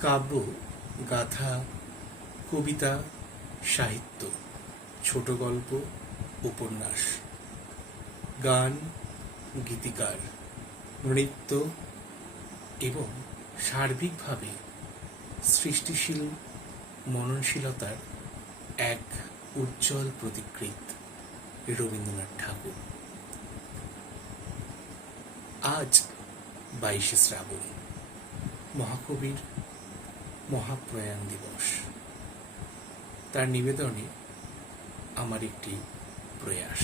কাব্য, গাথা, কবিতা, সাহিত্য, ছোট গল্প, উপন্যাস, গান, গীতিকার, নৃত্য এবং সার্বিকভাবে সৃষ্টিশীল মননশীলতার এক উজ্জ্বল প্রতিকৃত রবীন্দ্রনাথ ঠাকুর। আজ বাইশে শ্রাবণ, মহাকবির মহাপ্রয়াণ দিবস। তার নিবেদনে আমার একটি প্রয়াস।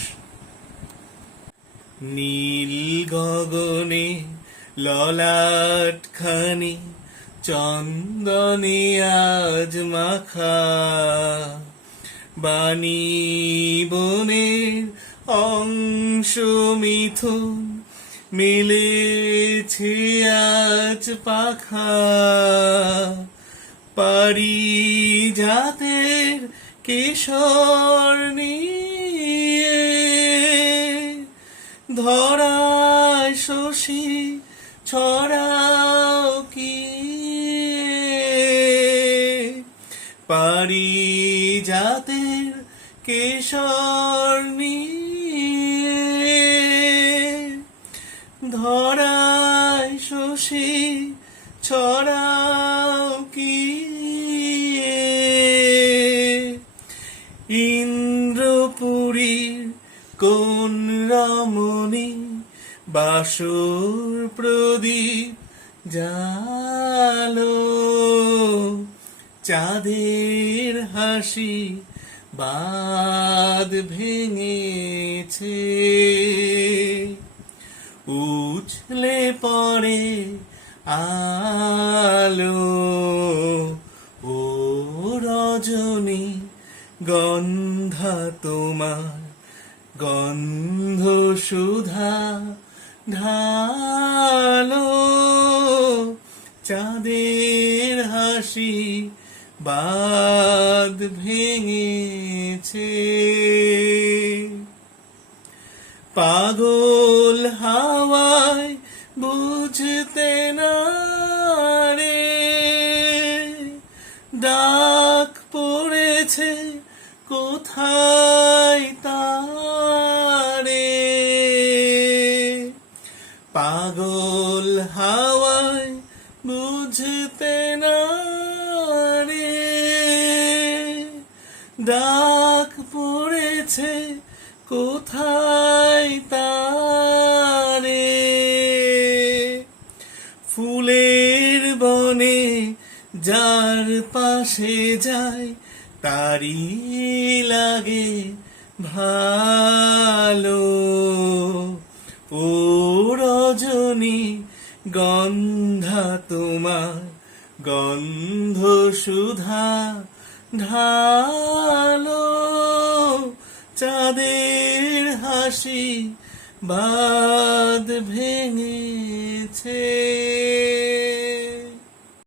নীল গগনে ললাট খানি, চন্দনে আজ মাখা। বাণী বনের অংশ মিথুন, মিলেছে আজ পাখা। পারি জাতের কিশোর নিয়ে। ধরায় শশী ছড়াও কি? পারি জাতের কিশোর নিয়ে। ধরায় শশী ছড়াও কোন রমণী বাসুর প্রদীপ জালো চাঁদের হাসি বাদ ভেঙেছে। উছলে পড়ে আলো। ও রজনী গন্ধা তোমার গন্ধ সুধা ঢালো, চাঁদের হাসি বাদ ভেঙেছে। পাগল হাওয়ায় বুঝতে না রে ডাক পড়েছে কোথায়? পাগল হাওয়ায় বুঝতে না রে ডাক পড়েছে কোথায় তারে? ফুলের বনে যার পাশে যায় তারি লাগে ভালো। ও রজনী গন্ধা তোমার গন্ধ সুধা ঢালো। চাঁদের হাসি বাদ ভেঙেছে।